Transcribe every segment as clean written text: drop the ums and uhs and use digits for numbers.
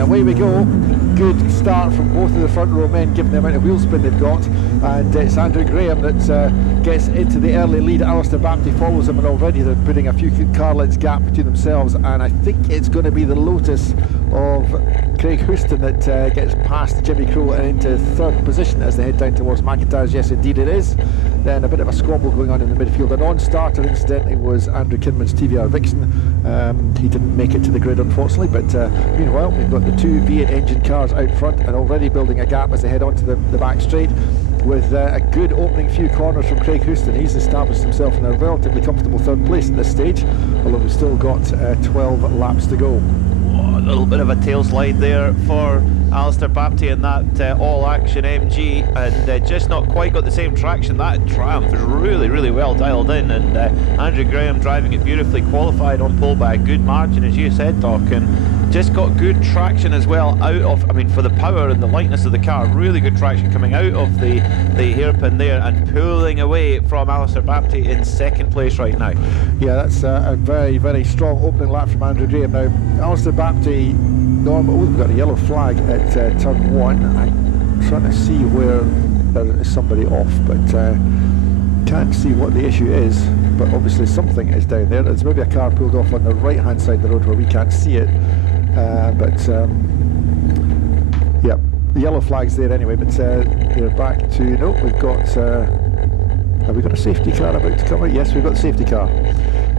and away we go. Good start from both of the front row men, given the amount of wheel spin they've got, and it's Andrew Graham that gets into the early lead. Alistair Bapty follows him, and already they're putting a few car lengths gap between themselves, and I think it's going to be the Lotus of Craig Houston that gets past Jimmy Crowe and into third position as they head down towards McIntyre's. Yes, indeed it is. Then a bit of a squabble going on in the midfield. An on-starter, incidentally, was Andrew Kinman's TVR Vixen. He didn't make it to the grid, unfortunately, but meanwhile, we've got the two V8 engine cars out front and already building a gap as they head onto the back straight, with a good opening few corners from Craig Houston. He's established himself in a relatively comfortable third place at this stage, although we've still got 12 laps to go. A little bit of a tail slide there for Alistair Bapty in that all-action MG, and just not quite got the same traction. That Triumph is really well dialed in, and Andrew Graham driving it beautifully, qualified on pole by a good margin, as you said, Doc, and just got good traction as well out of, I mean, for the power and the lightness of the car, really good traction coming out of the hairpin there and pulling away from Alistair Bapty in second place right now. Yeah, that's a very strong opening lap from Andrew Graham. Now, Alistair Bapty, we've got a yellow flag at turn 1. I'm trying to see where there is somebody off, but can't see what the issue is. But obviously something is down there. There's maybe a car pulled off on the right hand side of the road where we can't see it. Yeah, the yellow flag's there anyway. But we're back to we've got. Have we got a safety car about to come out? Yes, we've got the safety car.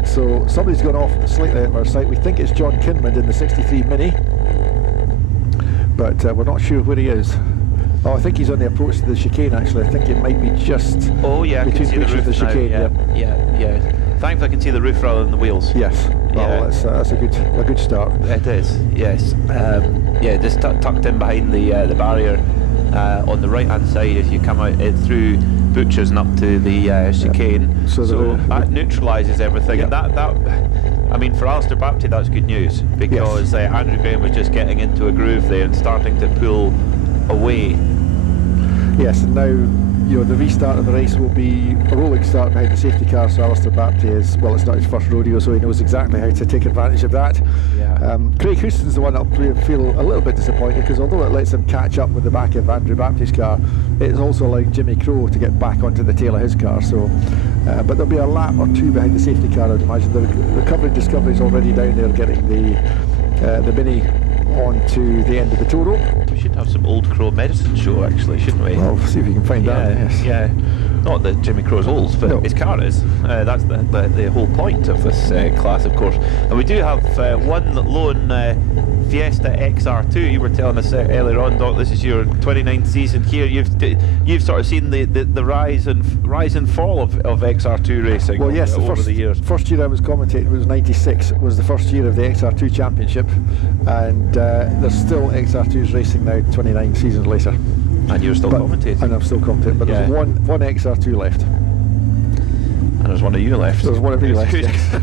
So somebody's gone off slightly out of our sight. We think it's John Kinman in the 63 Mini, but we're not sure where he is. Oh, I think he's on the approach to the chicane, actually. I think it might be just between the roof of the chicane. Yeah. Thankfully I can see the roof rather than the wheels. Yes. Well, that's a good start. It is, yes. Just tucked in behind the barrier on the right hand side as you come out through Butchers and up to the chicane. So that neutralises everything. And that I mean, for Alistair Bapty, that's good news, because Andrew Graham was just getting into a groove there and starting to pull away. Yes, and now the restart of the race will be a rolling start behind the safety car, so Alistair Bapty is, well, it's not his first rodeo, so he knows exactly how to take advantage of that. Craig Houston's the one that'll feel a little bit disappointed, because although it lets him catch up with the back of Andrew Bapty's car, it's also allowing Jimmy Crowe to get back onto the tail of his car. So, but there'll be a lap or two behind the safety car, I'd imagine. The recovery Discovery's already down there getting the Mini onto the end of the tow rope. We should have some old Crow medicine show, actually, shouldn't we? Well, see if we can find that. Yes. Yeah. Not that Jimmy Crow's old, but his car is. That's the whole point of this class, of course. And we do have one lone Fiesta XR2. You were telling us earlier on, Doc, this is your 29th season here. You've sort of seen the rise and fall of XR2 racing. Well, yes, over the years. First year I was commentating was '96. It was the first year of the XR2 Championship, and there's still XR2s racing now, 29 seasons later. And you're still commentating. And I'm still commentating, but there's one XR2 left. And there's one of you left. There's one of you left, yes.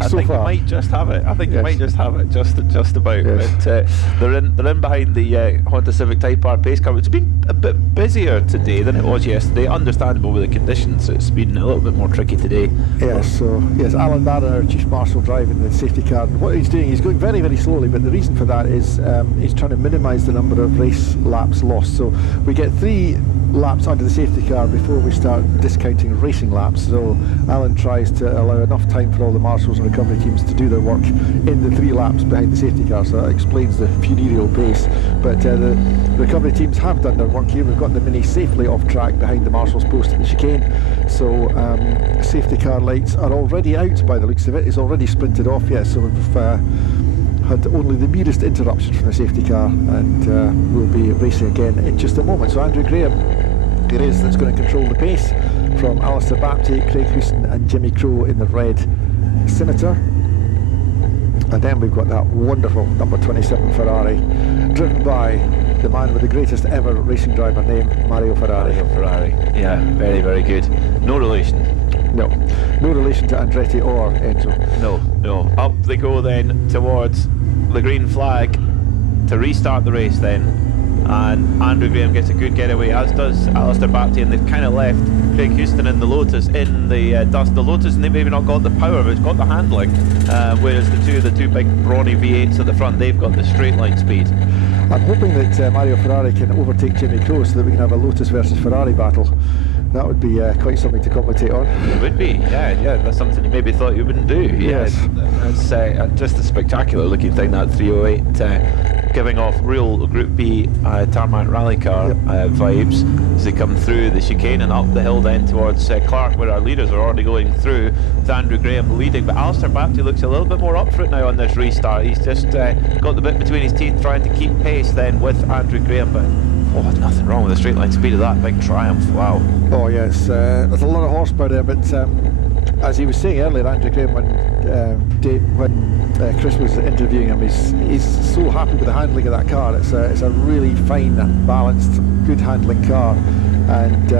I think you might just have it. I think you might just have it, just about. Yes. But they're in behind the Honda Civic Type R pace car. It's been a bit busier today than it was yesterday. Understandable with the conditions. It's been a little bit more tricky today. Yes. Alan Barron, our Chief Marshal, driving the safety car. And what he's doing, he's going very slowly. But the reason for that is he's trying to minimise the number of race laps lost. So we get 3 laps under the safety car before we start discounting racing laps. So Alan tries to allow enough time for all the marshals and recovery teams to do their work in the 3 laps behind the safety car. So that explains the funereal pace. But the recovery teams have done their work here. We've got the Mini safely off track behind the marshal's post at the chicane. So safety car lights are already out by the looks of it. It's already sprinted off, yes. So we've had only the merest interruption from the safety car, and we'll be racing again in just a moment. So Andrew Graham, it is that's going to control the pace from Alistair Bapty, Craig Houston and Jimmy Crowe in the red Scimitar. And then we've got that wonderful number 27 Ferrari, driven by the man with the greatest ever racing driver name, Mario Ferrari. Yeah, very good. No relation. No relation to Andretti or Enzo. No. Up they go then towards the green flag to restart the race then. and Andrew Graham gets a good getaway, as does Alistair Bapty, and they've kind of left Craig Houston and the Lotus in the dust. The Lotus, and they've maybe not got the power, but it's got the handling, whereas the two big brawny V8s at the front, they've got the straight line speed. I'm hoping that Mario Ferrari can overtake Jimmy Crowe so that we can have a Lotus versus Ferrari battle. That would be quite something to commentate on. It would be, yeah. That's something you maybe thought you wouldn't do. Yes. That's just a spectacular looking thing, that 308, giving off real Group B tarmac rally car vibes as they come through the chicane and up the hill then towards Clark, where our leaders are already going through, with Andrew Graham leading. But Alistair Bapty looks a little bit more up for it now on this restart. He's just got the bit between his teeth trying to keep pace then with Andrew Graham, but nothing wrong with the straight line speed of that big Triumph. Wow. Oh yes, there's a lot of horsepower there, but as he was saying earlier, Andrew Graham, when Chris was interviewing him, he's so happy with the handling of that car. It's a really fine, balanced, good handling car, and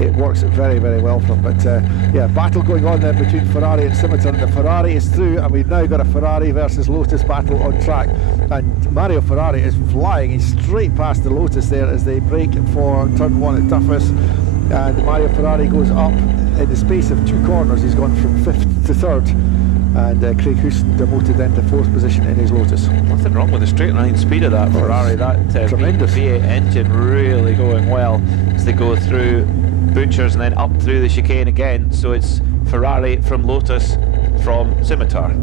it works very, very well for him. But yeah, battle going on there between Ferrari and Scimitar, and the Ferrari is through, and we've now got a Ferrari versus Lotus battle on track, and Mario Ferrari is flying. He's straight past the Lotus there as they break for turn 1 at Duffus, and Mario Ferrari goes up in the space of 2 corners. He's gone from 5th to 3rd, and Craig Houston demoted then to 4th position in his Lotus. Nothing wrong with the straight line speed of that Ferrari. That tremendous V8 engine really going well as they go through Butchers and then up through the chicane again. So it's Ferrari from Lotus from Scimitar.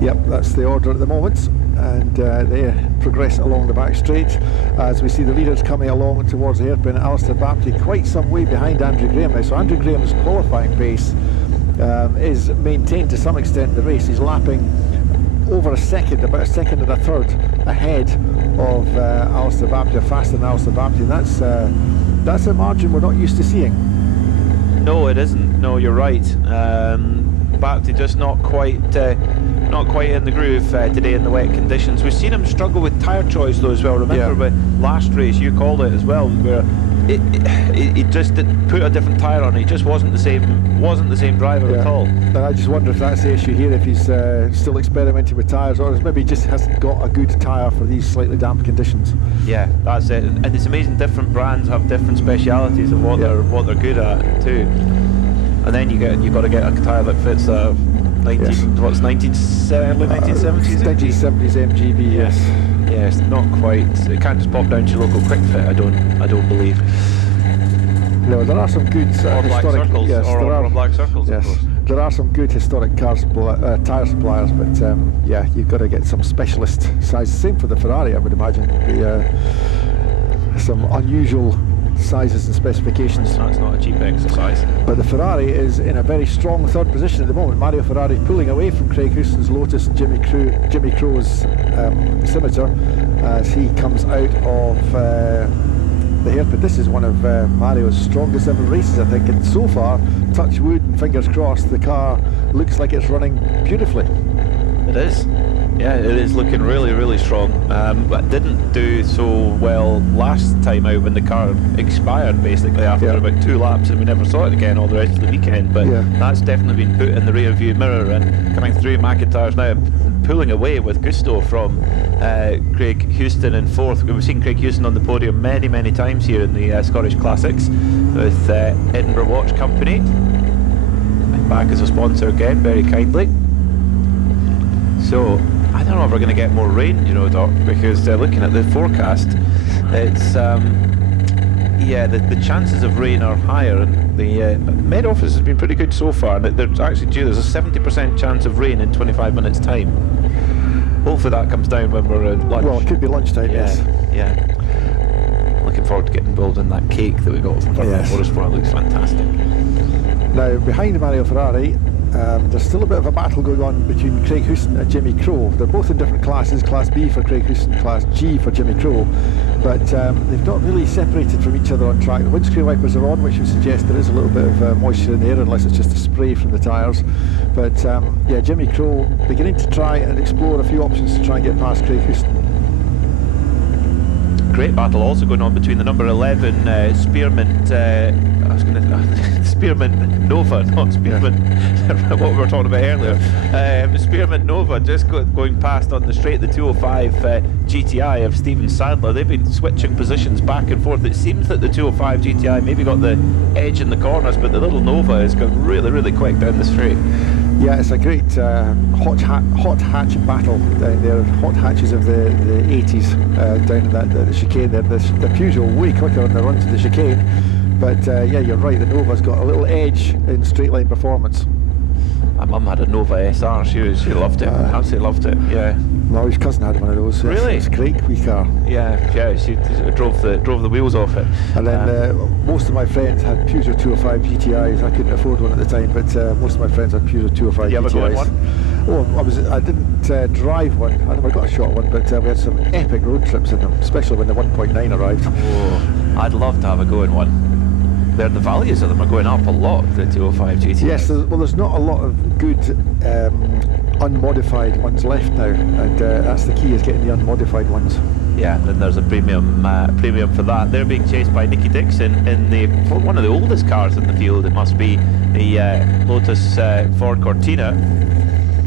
Yep, that's the order at the moment, and they progress along the back straight as we see the leaders coming along towards the hairpin. Alistair Bapty quite some way behind Andrew Graham now, so Andrew Graham's qualifying pace is maintained to some extent in the race. He's lapping over a second, about a second and a third ahead of Alistair Bapty, or faster than Alistair Bapty, and that's a margin we're not used to seeing. No, it isn't. No, you're right. Bapty just not quite in the groove today in the wet conditions. We've seen him struggle with tyre choice though as well. Remember with last race, you called it as well, where he just put a different tyre on. He just wasn't the same driver at all. And I just wonder if that's the issue here, if he's still experimenting with tyres, or maybe he just hasn't got a good tyre for these slightly damp conditions. Yeah, that's it. And it's amazing, different brands have different specialities of what they're good at too. And then you've got to get a tyre that fits early 1970s? 1970s MGB, yes. Yes, not quite. It can't just pop down to your local quick fit, I don't believe. No, there are some good or black historic circles, yes, or black circles, yes, of course. There are some good historic tyre suppliers, but yeah, you've got to get some specialist sizes. Same for the Ferrari, I would imagine. Some unusual sizes and specifications. That's not a cheap exercise. But the Ferrari is in a very strong 3rd position at the moment. Mario Ferrari pulling away from Craig Houston's Lotus and Jimmy Crowe's Scimitar as he comes out of the hairpin. This is one of Mario's strongest ever races, I think, and so far, touch wood and fingers crossed, the car looks like it's running beautifully. It is. Yeah, it is looking really, really strong. But didn't do so well last time out when the car expired basically after about 2 laps, and we never saw it again all the rest of the weekend. But that's definitely been put in the rear view mirror, and coming through McIntyre's now pulling away with gusto from Craig Houston in 4th. We've seen Craig Houston on the podium many, many times here in the Scottish Classics with Edinburgh Watch Company. Back as a sponsor again, very kindly. So I don't know if we're going to get more rain, you know, Doc, because looking at the forecast, it's the chances of rain are higher, and the Met Office has been pretty good so far, and there's a 70% chance of rain in 25 minutes time. Hopefully that comes down when we're at lunch. Well, it could be lunchtime, yes. Yeah. Looking forward to getting involved in that cake that we got from Motorsport. It looks fantastic. Now, behind Mario Ferrari, there's still a bit of a battle going on between Craig Houston and Jimmy Crowe. They're both in different classes, Class B for Craig Houston, Class G for Jimmy Crowe, but they've not really separated from each other on track. The windscreen wipers are on, which would suggest there is a little bit of moisture in the air, unless it's just a spray from the tyres. But yeah, Jimmy Crowe beginning to try and explore a few options to try and get past Craig Houston. Great battle also going on between the number 11 Spearmint was going to Spearmint Nova, not Spearmint. What we were talking about earlier. Spearmint Nova just going past on the straight. The 205 GTI of Steven Sadler. They've been switching positions back and forth. It seems that the 205 GTI maybe got the edge in the corners, but the little Nova is going really, really quick down the straight. Yeah, it's a great hot hatch battle down there. Hot hatches of the 80s down in the chicane there. The Peugeot way quicker on the run to the chicane, but yeah, you're right, the Nova's got a little edge in straight line performance. My mum had a Nova SR, she loved it. Absolutely loved it, yeah. No, his cousin had one of those. Really? It's a great wee car. Yeah, she drove the wheels off it. And then most of my friends had Peugeot 205 GTIs. I couldn't afford one at the time, but most of my friends had Peugeot 205 GTIs. You ever go in one? Oh, I didn't drive one. I never got a shot one, but we had some epic road trips in them, especially when the 1.9 arrived. Oh, I'd love to have a go in one. The values of them are going up a lot, the 205 GTI. Yes, there's not a lot of good unmodified ones left now, and that's the key, is getting the unmodified ones. Yeah, then there's a premium for that. They're being chased by Nicky Dixon in one of the oldest cars in the field. It must be the Lotus Ford Cortina,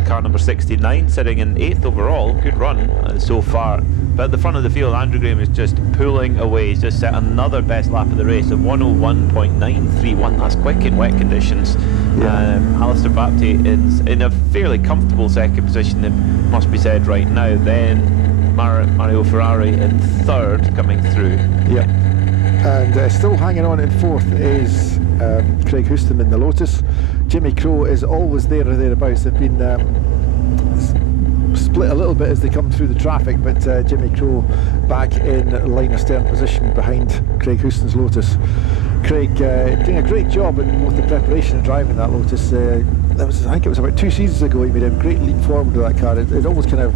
car number 69, sitting in 8th overall. Good run so far. But at the front of the field, Andrew Graham is just pulling away. He's just set another best lap of the race of 101.931. That's quick in wet conditions. Yeah. Alistair Bapty is in a fairly comfortable second position, it must be said right now. Then Mario Ferrari in 3rd coming through. Yeah. And still hanging on in 4th is Craig Houston in the Lotus. Jimmy Crowe is always there or thereabouts. They've been split a little bit as they come through the traffic, but Jimmy Crowe back in line of stern position behind Craig Houston's Lotus. Craig doing a great job in both the preparation and driving that Lotus. I think it was about 2 seasons ago he made a great leap forward with that car. It almost kind of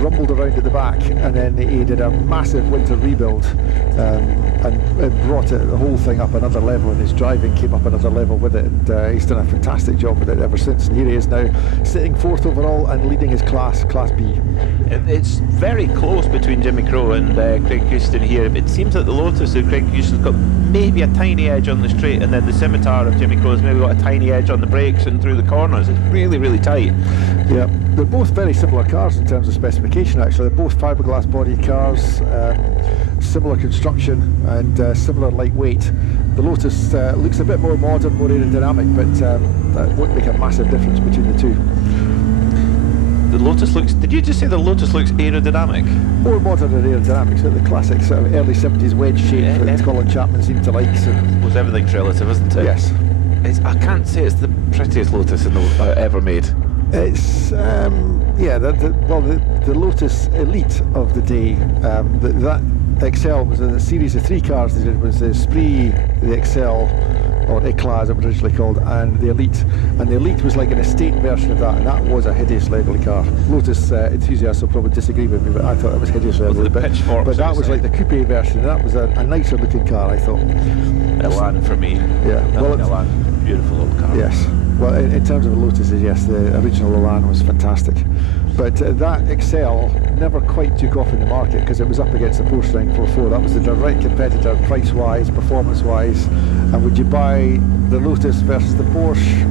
rumbled around at the back, and then he did a massive winter rebuild, and it brought the whole thing up another level, and his driving came up another level with it, and he's done a fantastic job with it ever since. And here he is now sitting 4th overall and leading his Class B. It's very close between Jimmy Crowe and Craig Houston here. It seems that the Lotus of Craig Houston's got maybe a tiny edge on the straight, and then the Scimitar of Jimmy Crowe's maybe got a tiny edge on the brakes and through the corners. It's really, really tight. Yeah, they're both very similar cars in terms of specification actually. They're both fiberglass body cars, similar construction and similar lightweight. The Lotus looks a bit more modern, more aerodynamic, but that won't make a massive difference between the two. The Lotus looks, did you just say the Lotus looks aerodynamic? More modern and aerodynamic, so the classic sort of early 70s wedge shape that Colin Chapman seemed to like. So. Was everything's relative, isn't it? Yes. I can't say it's the prettiest Lotus ever made. It's yeah, the Lotus Elite of the day. That Excel was a series of 3 cars they did. Was the Esprit, the Excel, or Eclat as it was originally called, and the Elite. And the Elite was like an estate version of that, and that was a hideously ugly car. Lotus enthusiasts will probably disagree with me, but I thought it was hideously ugly. But that was like the coupe version, and that was a nicer looking car, I thought. Elan for me. Yeah. Well, Elan, beautiful little car. Yes. Well, in terms of the Lotuses, yes, the original Elan was fantastic. But that Excel never quite took off in the market because it was up against the Porsche 944. That was the direct competitor, price-wise, performance-wise. And would you buy the Lotus versus the Porsche?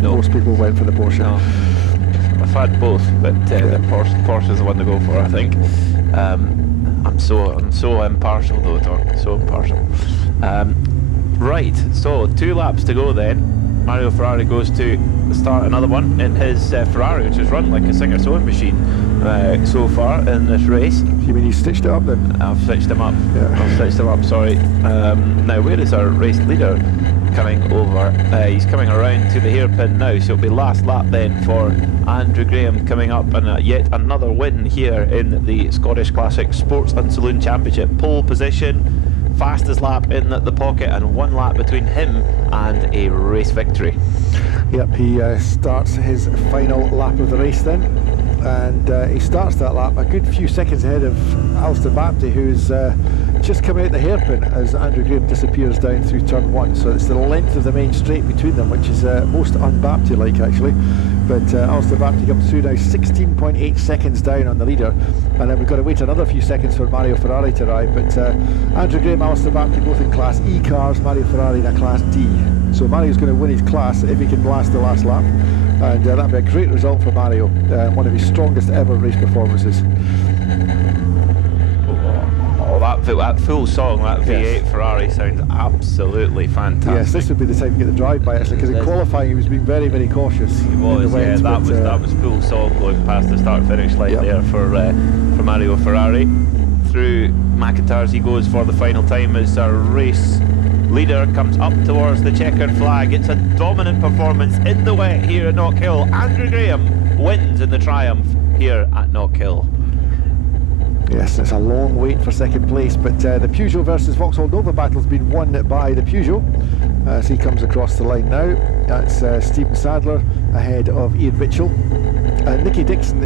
No. Most people went for the Porsche. No. I've had both, but the Porsche is the one to go for, I think. I'm so impartial though, Doc. So impartial. Right, so 2 laps to go then. Mario Ferrari goes to start another one in his Ferrari, which has run like a singer-sewing machine so far in this race. You mean you stitched it up then? I've stitched him up. Yeah. I've stitched him up, sorry. Now, where is our race leader coming over? He's coming around to the hairpin now, so it'll be last lap then for Andrew Graham coming up, and yet another win here in the Scottish Classic Sports and Saloon Championship. Pole position, fastest lap in the pocket, and 1 lap between him and a race victory. Yep, he starts his final lap of the race then, and he starts that lap a good few seconds ahead of Alistair Bapty, who's just coming out the hairpin as Andrew Graham disappears down through turn 1. So it's the length of the main straight between them, which is most un-Bapty-like actually. But Alistair Baptiste comes through now, 16.8 seconds down on the leader, and then we've got to wait another few seconds for Mario Ferrari to arrive. But Andrew Graham, Alistair Baptiste both in Class E cars, Mario Ferrari in a Class D. So Mario's going to win his class if he can last the last lap, and that'd be a great result for Mario, one of his strongest ever race performances. That full song, that V8 Ferrari sounds absolutely fantastic. Yes, this would be the time to get the drive by actually, because in qualifying he was being very, very cautious. He was, yeah, that was full song going past the start-finish line there for Mario Ferrari. Through McIntyre's he goes for the final time as our race leader comes up towards the checkered flag. It's a dominant performance in the wet here at Knockhill. Andrew Graham wins in the Triumph here at Knockhill. Yes, it's a long wait for second place, but the Peugeot versus Vauxhall Nova battle's been won by the Peugeot as he comes across the line now. That's Stephen Sadler ahead of Ian Mitchell. Nicky Dixon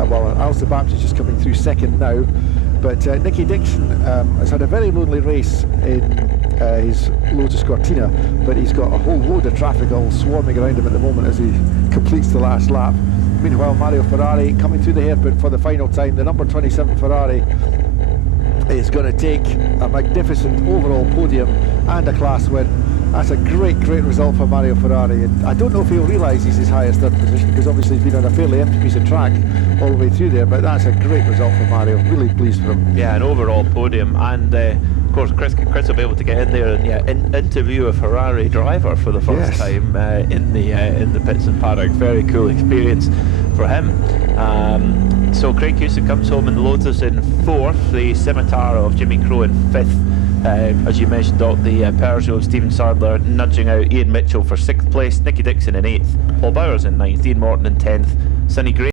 Alistair Baptiste just coming through second now, but Nicky Dixon has had a very lonely race in his Lotus Cortina, but he's got a whole load of traffic all swarming around him at the moment as he completes the last lap. Meanwhile, Mario Ferrari coming through the hairpin for the final time. The number 27 Ferrari is going to take a magnificent overall podium and a class win. That's a great result for Mario Ferrari, and I don't know if he'll realise he's his highest third position, because obviously he's been on a fairly empty piece of track all the way through there, but that's a great result for Mario. Really pleased for him. Yeah, an overall podium, and of course Chris will be able to get in there and interview a Ferrari driver for the first time in the pits and paddock. Very cool experience for him. So Craig Hewson comes home in the Lotus in fourth, the Scimitar of Jimmy Crowe in fifth. As you mentioned, Doc, the Peugeot of Stephen Sadler nudging out Ian Mitchell for sixth place, Nicky Dixon in eighth, Paul Bowers in ninth, Ian Morton in 10th, Sonny Gray